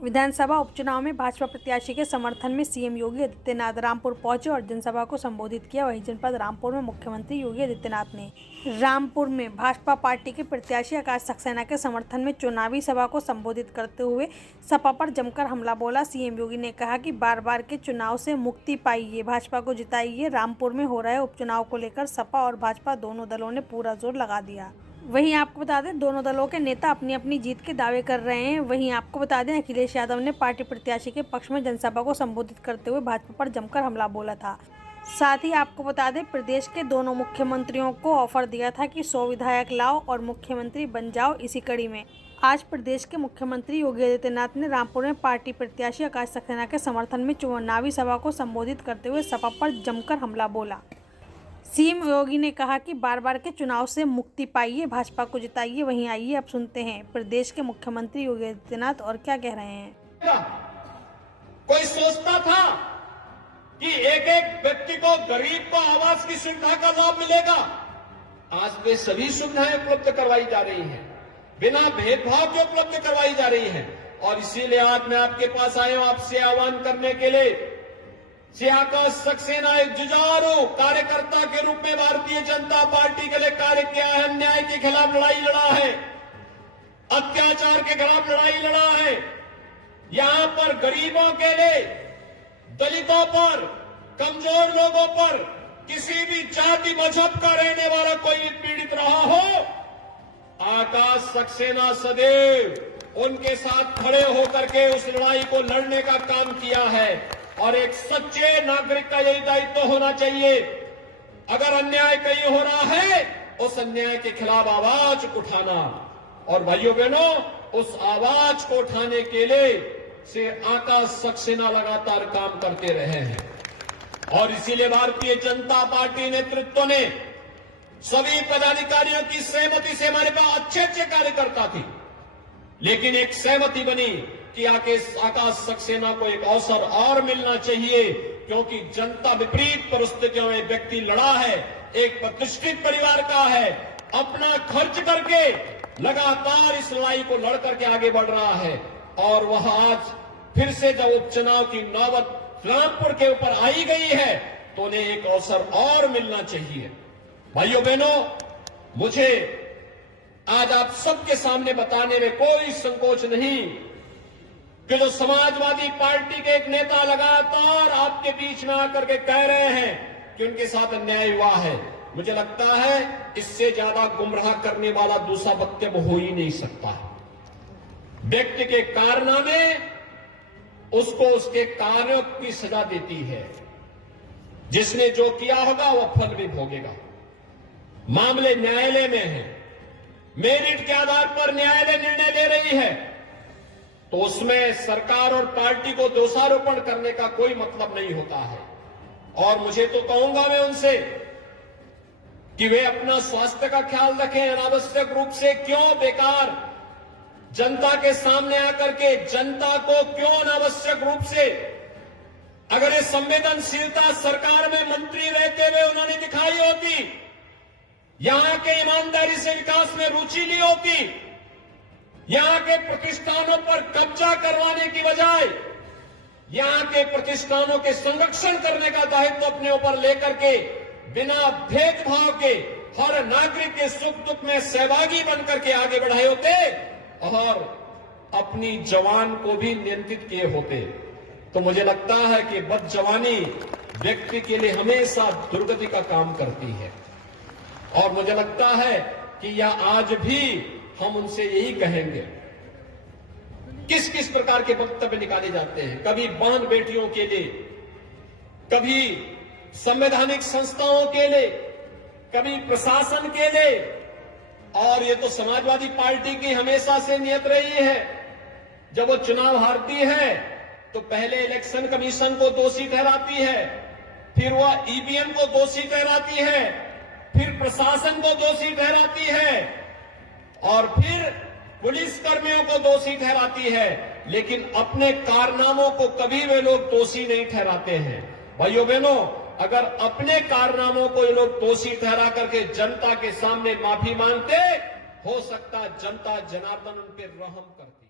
विधानसभा उपचुनाव में भाजपा प्रत्याशी के समर्थन में सीएम योगी आदित्यनाथ रामपुर पहुंचे और जनसभा को संबोधित किया। वहीं जनपद रामपुर में मुख्यमंत्री योगी आदित्यनाथ ने रामपुर में भाजपा पार्टी के प्रत्याशी आकाश सक्सेना के समर्थन में चुनावी सभा को संबोधित करते हुए सपा पर जमकर हमला बोला। सीएम योगी ने कहा कि बार बार के चुनाव से मुक्ति पाइए, भाजपा को जिताइए। रामपुर में हो रहे उपचुनाव को लेकर सपा और भाजपा दोनों दलों ने पूरा जोर लगा दिया। वहीं आपको बता दें, दोनों दलों के नेता अपनी अपनी जीत के दावे कर रहे हैं। वहीं आपको बता दें, अखिलेश यादव ने पार्टी प्रत्याशी के पक्ष में जनसभा को संबोधित करते हुए भाजपा पर जमकर हमला बोला था। साथ ही आपको बता दें, प्रदेश के दोनों मुख्यमंत्रियों को ऑफर दिया था कि 100 विधायक लाओ और मुख्यमंत्री बन जाओ। इसी कड़ी में आज प्रदेश के मुख्यमंत्री योगी आदित्यनाथ ने रामपुर में पार्टी प्रत्याशी आकाश सक्सेना के समर्थन में चुनावी सभा को संबोधित करते हुए सपा पर जमकर हमला बोला। सीएम योगी ने कहा कि बार बार के चुनाव से मुक्ति पाइए, भाजपा को जिताइए। वहीं आइए अब सुनते हैं प्रदेश के मुख्यमंत्री योगी आदित्यनाथ और क्या कह रहे हैं। कोई सोचता था कि एक एक व्यक्ति को, गरीब को आवास की सुविधा का लाभ मिलेगा। आज वे सभी सुविधाएं उपलब्ध करवाई जा रही हैं, बिना भेदभाव के उपलब्ध करवाई जा रही हैं। और इसीलिए आज मैं आपके पास आया हूं आपसे आह्वान करने के लिए। आकाश सक्सेना एक जुझारू कार्यकर्ता के रूप में भारतीय जनता पार्टी के लिए कार्य किया है। अन्याय के खिलाफ लड़ाई लड़ा है, अत्याचार के खिलाफ लड़ाई लड़ा है। यहां पर गरीबों के लिए, दलितों पर, कमजोर लोगों पर, किसी भी जाति मजहब का रहने वाला कोई भी पीड़ित रहा हो, आकाश सक्सेना सदैव उनके साथ खड़े होकर के उस लड़ाई को लड़ने का काम किया है। और एक सच्चे नागरिक का यही दायित्व होना चाहिए। अगर अन्याय कहीं हो रहा है, उस अन्याय के खिलाफ आवाज उठाना। और भाइयों बहनों, उस आवाज को उठाने के लिए से आकाश सक्सेना लगातार काम करते रहे हैं। और इसीलिए भारतीय जनता पार्टी नेतृत्व ने सभी पदाधिकारियों की सहमति से, हमारे पास अच्छे अच्छे कार्यकर्ता थे, लेकिन एक सहमति बनी कि आकाश सक्सेना को एक अवसर और मिलना चाहिए, क्योंकि जनता विपरीत परिस्थितियों में व्यक्ति लड़ा है, एक प्रतिष्ठित परिवार का है, अपना खर्च करके लगातार इस लड़ाई को लड़ करके आगे बढ़ रहा है। और वह आज फिर से जब उपचुनाव की नौबत रामपुर के ऊपर आई गई है, तो उन्हें एक अवसर और मिलना चाहिए। भाइयों बहनों, मुझे आज आप सबके सामने बताने में कोई संकोच नहीं कि जो समाजवादी पार्टी के एक नेता लगातार आपके बीच में आकर के कह रहे हैं कि उनके साथ अन्याय हुआ है, मुझे लगता है इससे ज्यादा गुमराह करने वाला दूसरा वक्तव्य हो ही नहीं सकता है। व्यक्ति के कारनामे उसको उसके कार्यों की सजा देती है। जिसने जो किया होगा वह फल भी भोगेगा। मामले न्यायालय में है, मेरिट के आधार पर न्यायालय निर्णय दे रही है, तो उसमें सरकार और पार्टी को दोषारोपण करने का कोई मतलब नहीं होता है। और मुझे तो कहूंगा मैं उनसे कि वे अपना स्वास्थ्य का ख्याल रखें। अनावश्यक रूप से क्यों बेकार जनता के सामने आकर के जनता को क्यों अनावश्यक रूप से, अगर ये संवेदनशीलता सरकार में मंत्री रहते हुए उन्होंने दिखाई होती, यहां के ईमानदारी से विकास में रुचि ली होती, यहां के प्रतिष्ठानों पर कब्जा करवाने की बजाय यहां के प्रतिष्ठानों के संरक्षण करने का दायित्व अपने ऊपर लेकर के बिना भेदभाव के हर नागरिक के सुख दुख में सहभागी बनकर के आगे बढ़ाए होते और अपनी जवान को भी नियंत्रित किए होते, तो मुझे लगता है कि बदजवानी व्यक्ति के लिए हमेशा दुर्गति का काम करती है। और मुझे लगता है कि यह आज भी हम उनसे यही कहेंगे। किस किस प्रकार के वक्तव्य निकाले जाते हैं, कभी बहन बेटियों के लिए, कभी संवैधानिक संस्थाओं के लिए, कभी प्रशासन के लिए। और ये तो समाजवादी पार्टी की हमेशा से नियत रही है। जब वो चुनाव हारती है तो पहले इलेक्शन कमीशन को दोषी ठहराती है, फिर वह ईवीएम को दोषी ठहराती है, फिर प्रशासन को दोषी ठहराती है और फिर पुलिस कर्मियों को दोषी ठहराती है, लेकिन अपने कारनामों को कभी वे लोग दोषी नहीं ठहराते हैं। भाइयों बहनों, अगर अपने कारनामों को ये लोग दोषी ठहरा करके जनता के सामने माफी मांगते, हो सकता जनता जनार्दन उन पर रहम करती।